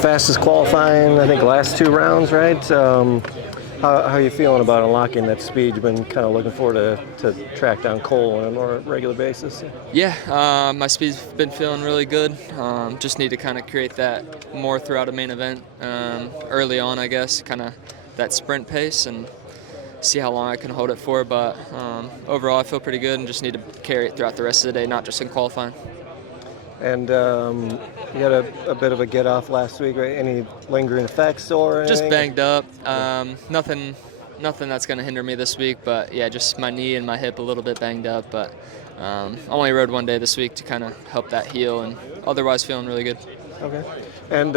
fastest qualifying, I think, last 2 rounds, right? How are you feeling about unlocking that speed? You've been kind of looking forward to track down Cole on a more regular basis? Yeah, my speed's been feeling really good. Just need to kind of create that more throughout a main event early on, I guess, kind of that sprint pace and see how long I can hold it for. But overall, I feel pretty good and just need to carry it throughout the rest of the day, not just in qualifying. And you had a bit of a get-off last week, right? Any lingering effects or anything? Just banged up. Nothing that's going to hinder me this week, but yeah, just my knee and my hip a little bit banged up. But only rode one day this week to kind of help that heal, and otherwise feeling really good. Okay. And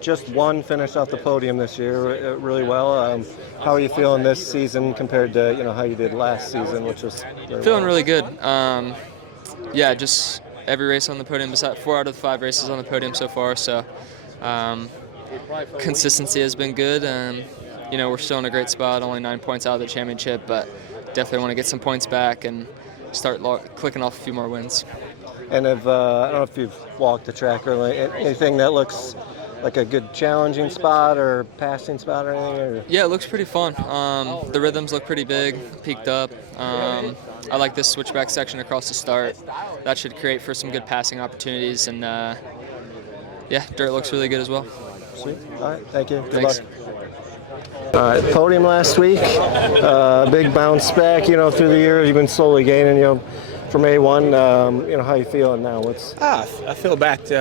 just one finished off the podium this year really well. How are you feeling this season compared to how you did last season, which was feeling really good. Yeah, just every race on the podium, besides 4 out of the 5 races on the podium so far. So consistency has been good, and we're still in a great spot. Only 9 points out of the championship, but definitely want to get some points back and start clicking off a few more wins. And I don't know if you've walked the track or anything that looks like a good challenging spot or passing spot or anything? Or? Yeah, it looks pretty fun. The rhythms look pretty big, peaked up. I like this switchback section across the start. That should create for some good passing opportunities, and yeah, dirt looks really good as well. Sweet. All right, thank you. Good Thanks. luck. All right, podium last week. Big bounce back. Through the years you've been slowly gaining. From A1, how you feeling now? I feel back to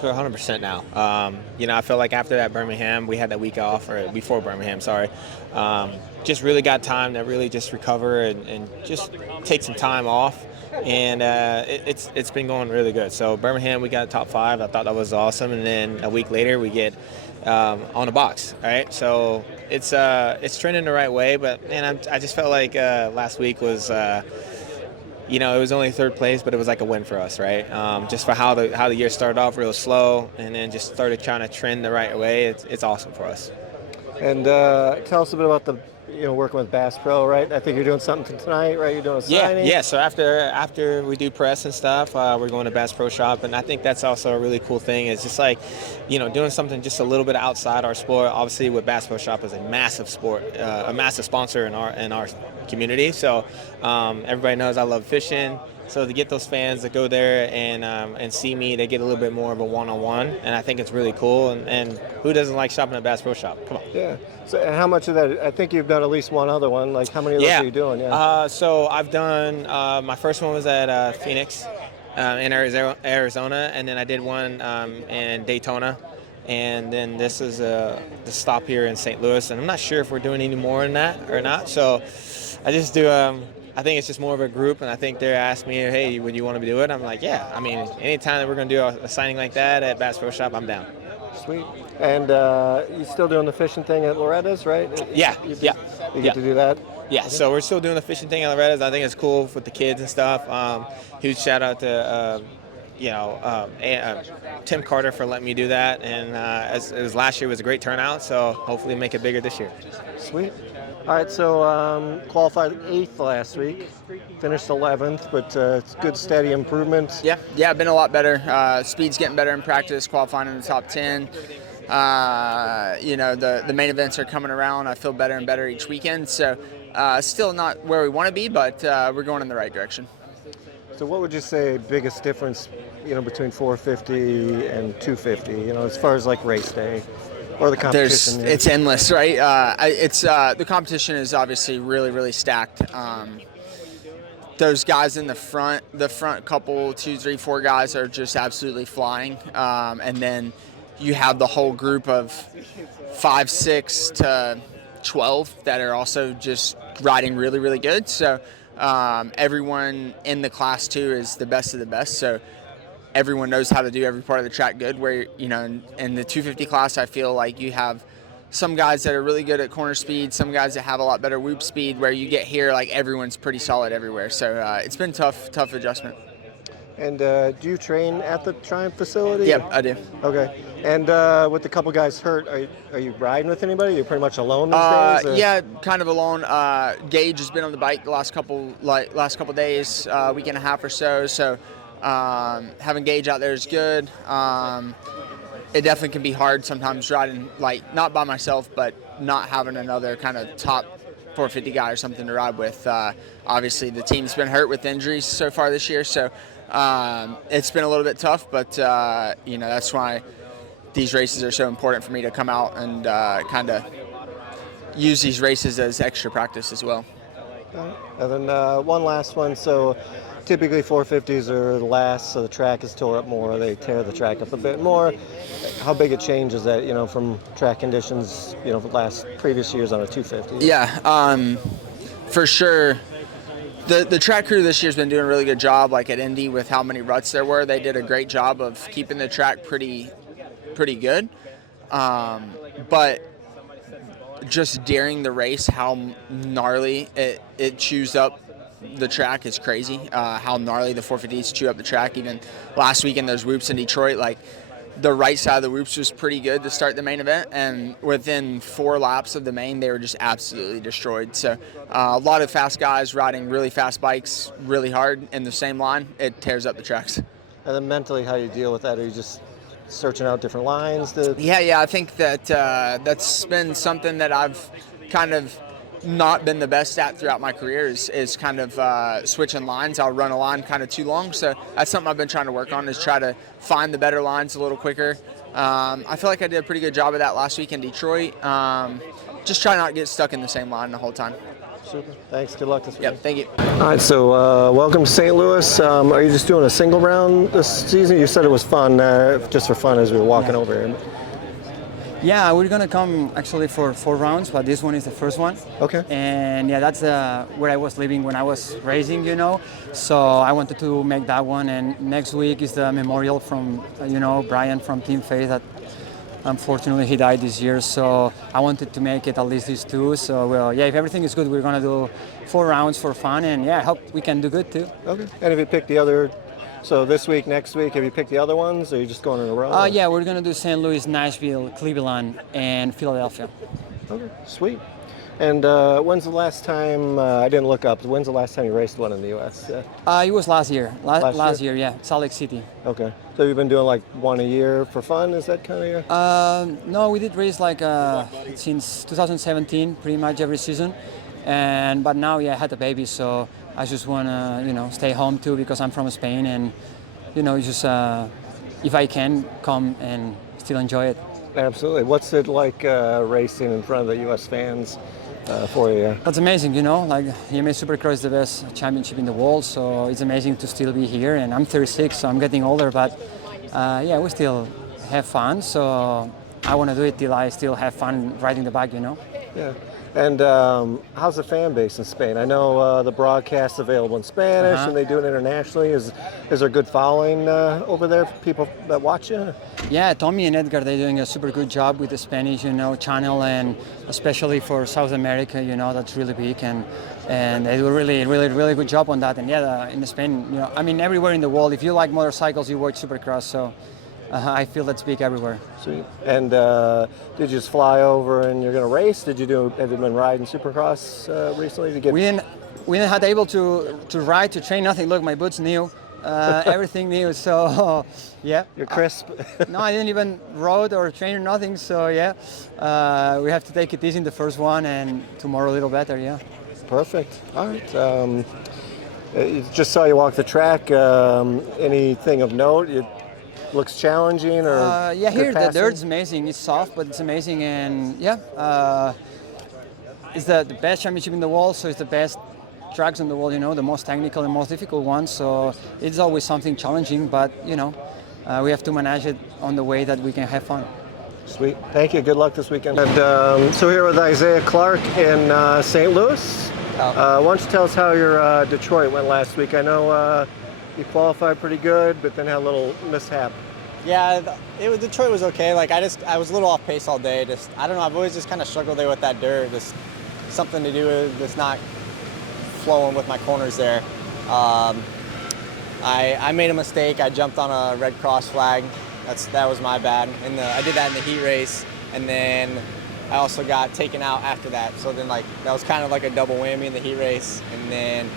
100% now. I feel like after that Birmingham, we had that week off, or before Birmingham, sorry. Just really got time to really just recover and just take some time off. And it's been going really good. So Birmingham, we got top 5. I thought that was awesome. And then a week later, we get on the box, right? So it's trending the right way. But man, I just felt like last week was. It was only 3rd place, but it was like a win for us, right? Just for how the year started off real slow, and then just started trying to trend the right way. It's awesome for us. And tell us a bit about the working with Bass Pro, right? I think you're doing something tonight, right? You're doing a signing. Yeah. So after we do press and stuff, we're going to Bass Pro Shop, and I think that's also a really cool thing. It's just like, doing something just a little bit outside our sport. Obviously, with Bass Pro Shop is a massive sport, a massive sponsor in our community. So everybody knows I love fishing. So to get those fans to go there and see me, they get a little bit more of a one-on-one, and I think it's really cool. And who doesn't like shopping at Bass Pro Shop? Come on. Yeah. So how much of that? I think you've done at least one other one. Like how many of those are you doing? Yeah. So I've done my first one was at Phoenix in Arizona, and then I did one in Daytona. And then this is the stop here in St. Louis, and I'm not sure if we're doing any more than that or not. So I just do. I think it's just more of a group, and I think they asked me, "Hey, would you want to do it?" I'm like, "Yeah." I mean, anytime that we're going to do a signing like that at Bass Pro Shop, I'm down. Sweet. And you still doing the fishing thing at Loretta's, right? Yeah. You get to do that. Yeah. So we're still doing the fishing thing at Loretta's. I think it's cool with the kids and stuff. Huge shout out to. Tim Carter for letting me do that, and as it was last year, it was a great turnout, so hopefully make it bigger this year. Sweet. All right, so qualified 8th last week, finished 11th, but it's good steady improvement. Yeah, been a lot better. Speed's getting better in practice, qualifying in the top 10. The main events are coming around. I feel better and better each weekend, so still not where we want to be, but we're going in the right direction. So what would you say biggest difference, between 450 and 250, as far as like race day or the competition? It's endless, right? The competition is obviously really, really stacked. Those guys in the front couple, 2, 3, 4 guys are just absolutely flying. And then you have the whole group of 5, 6 to 12 that are also just riding really, really good. So everyone in the class 2 is the best of the best. So everyone knows how to do every part of the track good. Where, in the 250 class, I feel like you have some guys that are really good at corner speed, some guys that have a lot better whoop speed, where you get here, like everyone's pretty solid everywhere. So it's been tough adjustment. And do you train at the Triumph facility? Yeah, I do. Okay. And with a couple guys hurt, are you riding with anybody? You're pretty much alone these days? Or? Yeah, kind of alone. Gage has been on the bike the last couple days, week and a half or so. So having Gage out there is good. it definitely can be hard sometimes riding, like, not by myself, but not having another kind of top 450 guy or something to ride with. Obviously, the team's been hurt with injuries so far this year, so it's been a little bit tough, but, that's why these races are so important for me to come out and kind of use these races as extra practice as well. And then one last one. So typically 450s are the last, so the track is tore up more. They tear the track up a bit more. How big a change is that, from track conditions, the last previous years on a 250? Yeah, for sure. The track crew this year's been doing a really good job, like at Indy, with how many ruts there were. They did a great job of keeping the track pretty good. But just during the race, how gnarly it chews up the track is crazy. How gnarly the 450s chew up the track. Even last weekend, those whoops in Detroit, like the right side of the whoops was pretty good to start the main event, and within 4 laps of the main, they were just absolutely destroyed. So a lot of fast guys riding really fast bikes really hard in the same line, it tears up the tracks. And then mentally, how you deal with that? Are you just searching out different lines? Yeah, I think that that's been something that I've kind of not been the best at throughout my career is kind of switching lines. I'll run a line kind of too long, so that's something I've been trying to work on, is try to find the better lines a little quicker. I feel like I did a pretty good job of that last week in Detroit. Just try not to get stuck in the same line the whole time. Super. Thanks. Good luck this week. Yep, thank you. All right, so welcome to St. Louis. Are you just doing a single round this season? You said it was fun, just for fun as we were walking over here. Yeah, we're gonna come actually for 4 rounds, but this one is the first one. Okay. And yeah, that's where I was living when I was racing, So I wanted to make that one, and next week is the memorial from, Brian from Team Faith. That unfortunately he died this year, so I wanted to make it at least these 2. So if everything is good, we're gonna do 4 rounds for fun, and I hope we can do good too. Okay. And if you pick the other, so this week, next week, have you picked the other ones, or are you just going in a row? Yeah, we're gonna do St. Louis, Nashville, Cleveland, and Philadelphia. Okay, sweet. And when's the last time, I didn't look up, when's the last time you raced one in the U.S.? It was last year. Last year? year, yeah, Salt Lake City. Okay. So you've been doing like one a year for fun? Is that kind of your... No, we did race like since 2017, pretty much every season. But now, I had a baby, so I just want to, stay home too, because I'm from Spain, and, just if I can come and still enjoy it. Absolutely. What's it like racing in front of the U.S. fans for you? That's amazing, like EMA Supercross is the best championship in the world, so it's amazing to still be here. And I'm 36, so I'm getting older, but we still have fun, so I want to do it till I still have fun riding the bike, Yeah. And how's the fan base in Spain? I know the broadcast's available in Spanish, and they do it internationally. Is there a good following over there for people that watch you? Yeah, Tommy and Edgar, they're doing a super good job with the Spanish, channel, and especially for South America, that's really big, and they do a really, really, really good job on that. And in Spain, everywhere in the world, if you like motorcycles, you watch Supercross, so I feel that's big everywhere. Sweet. And did you just fly over and you're going to race? Have you been riding Supercross recently to get? We didn't have able to ride, to train, nothing. Look, my boots new, everything new. So yeah. You're crisp. No, I didn't even rode or train or nothing. So we have to take it easy in the first one, and tomorrow a little better. Yeah. Perfect. All right. Just saw you walk the track. Anything of note? Looks challenging, or here the dirt's amazing. It's soft, but it's amazing, and it's the best championship in the world, so it's the best tracks in the world, the most technical and most difficult ones, so it's always something challenging, but we have to manage it on the way that we can have fun. Sweet. Thank you. Good luck this weekend. And so here with Iziah Clark in St. Louis. Why don't you tell us how your Detroit went last week? I know you qualified pretty good, but then had a little mishap. Yeah, Detroit was okay. Like I was a little off pace all day. I don't know. I've always just kind of struggled there with that dirt. Just something to do with just not flowing with my corners there. I made a mistake. I jumped on a red cross flag. That was my bad. I did that in the heat race, and then I also got taken out after that. So then that was kind of like a double whammy in the heat race, and then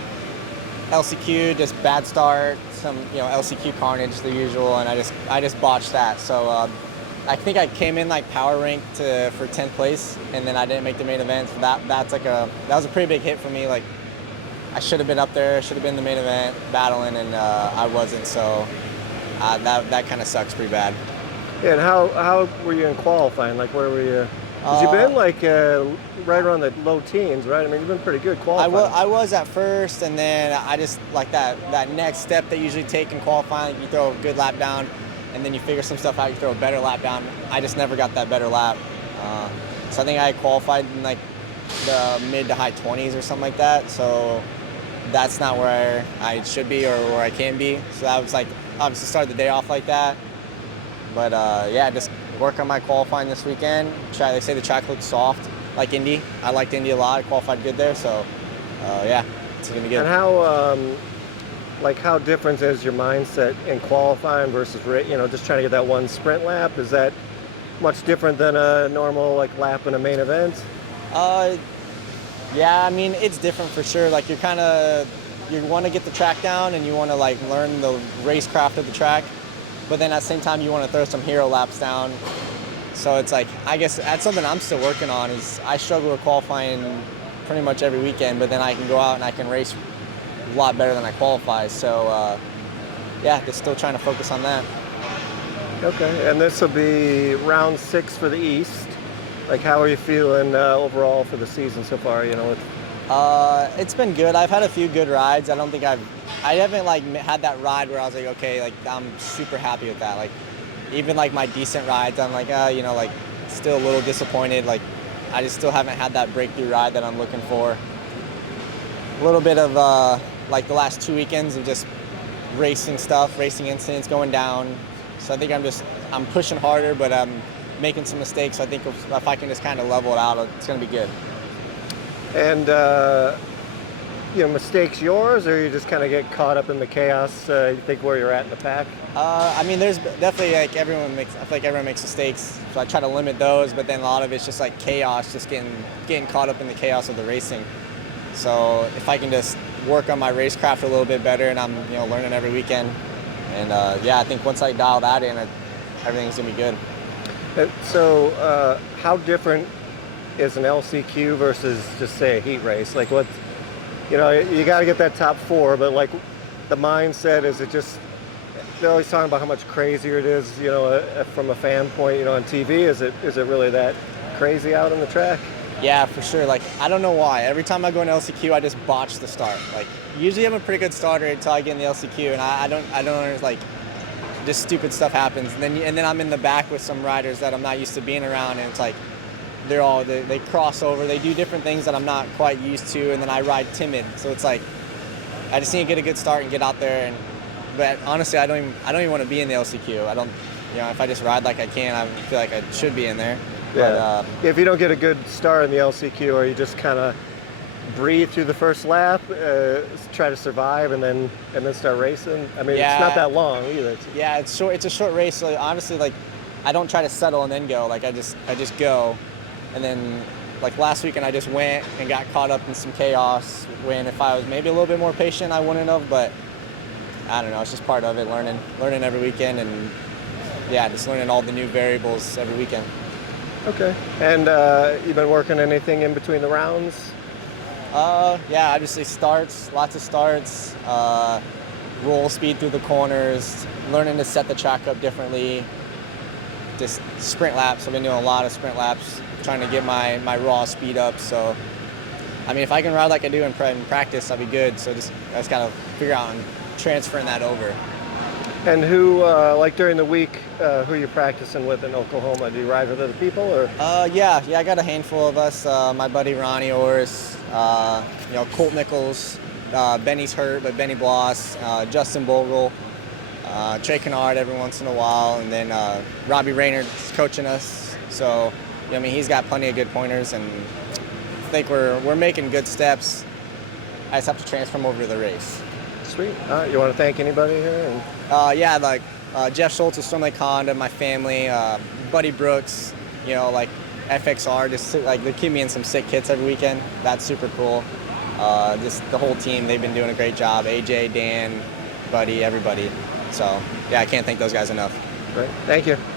LCQ, just bad start, some LCQ carnage, the usual, and I just botched that. So I think I came in like power ranked for 10th place, and then I didn't make the main event. So that was a pretty big hit for me. Like I should have been up there, should have been in the main event battling, and I wasn't. So that kind of sucks pretty bad. Yeah, and how were you in qualifying? Like where were you? Because you've been like right around the low teens, right? I mean, you've been pretty good qualifying. I was at first, and then I just like that next step that you usually take in qualifying. Like you throw a good lap down, and then you figure some stuff out. You throw a better lap down. I just never got that better lap. So I think I qualified in like the mid to high 20s or something like that. So that's not where I should be or where I can be. So that was like obviously started the day off like that. But yeah, just work on my qualifying this weekend. They say the track looks soft, like Indy. I liked Indy a lot. I qualified good there, so yeah, it's gonna be good. And how different is your mindset in qualifying versus just trying to get that one sprint lap? Is that much different than a normal like lap in a main event? Yeah, I mean it's different for sure. Like you want to get the track down and you want to like learn the racecraft of the track. But then at the same time, you want to throw some hero laps down. So it's like, I guess that's something I'm still working on is I struggle with qualifying pretty much every weekend, but then I can go out and I can race a lot better than I qualify. So yeah, just still trying to focus on that. Okay, and this will be round 6 for the East. Like how are you feeling overall for the season so far, It's been good. I've had a few good rides. I haven't like had that ride where I was like, okay, like I'm super happy with that. Like even like my decent rides, I'm like, like still a little disappointed. Like I just still haven't had that breakthrough ride that I'm looking for. A little bit of like the last 2 weekends of just racing incidents going down. So I think I'm pushing harder, but I'm making some mistakes. So I think if I can just kind of level it out, it's gonna be good. And mistakes yours, or you just kind of get caught up in the chaos? You think where you're at in the pack? I mean, there's definitely like I feel like everyone makes mistakes, so I try to limit those. But then a lot of it's just like chaos, just getting caught up in the chaos of the racing. So if I can just work on my racecraft a little bit better, and I'm learning every weekend, and yeah, I think once I dial that in, everything's gonna be good. So how different is an LCQ versus just say a heat race? Like what? You got to get that top 4, but like the mindset, is it just, they're always talking about how much crazier it is, from a fan point, on TV. Is it really that crazy out on the track? Yeah, for sure. Like, I don't know why. Every time I go in LCQ, I just botch the start. Like, usually I'm a pretty good starter until I get in the LCQ, and I don't like, just stupid stuff happens. And then I'm in the back with some riders that I'm not used to being around, and it's like, they cross over, they do different things that I'm not quite used to, and then I ride timid. So it's like I just need to get a good start and get out there. But honestly, I don't even want to be in the LCQ. I don't, if I just ride like I can, I feel like I should be in there. Yeah. But, if you don't get a good start in the LCQ, or you just kind of breathe through the first lap, try to survive, and then start racing. I mean, It's not that long either. Yeah, it's short. It's a short race. So honestly, like I don't try to settle and then go. Like I just go. And then, like last weekend, I just went and got caught up in some chaos. When if I was maybe a little bit more patient, I wouldn't have. But I don't know. It's just part of it. Learning every weekend, and yeah, just learning all the new variables every weekend. Okay. And you've been working anything in between the rounds? Yeah, obviously lots of starts. Roll speed through the corners. Learning to set the track up differently. Just sprint laps. I've been doing a lot of sprint laps, trying to get my raw speed up. So, I mean, if I can ride like I do in practice, I'll be good. So I just got to figure out and transferring that over. And who, like during the week, who you're practicing with in Oklahoma? Do you ride with other people, or? Yeah, I got a handful of us. My buddy Ronnie Orris, Colt Nichols, Benny's hurt, but Benny Bloss, Justin Bogle. Trey Kennard every once in a while, and then Robbie Raynard is coaching us. So, I mean, he's got plenty of good pointers, and I think we're making good steps. I just have to transfer them over to the race. Sweet. You want to thank anybody here? Yeah, like Jeff Schultz of Storm Lake Honda, my family, Buddy Brooks, like FXR, just like they keep me in some sick kits every weekend. That's super cool. Just the whole team, they've been doing a great job. AJ, Dan, Buddy, everybody. So, yeah, I can't thank those guys enough. Great. Thank you.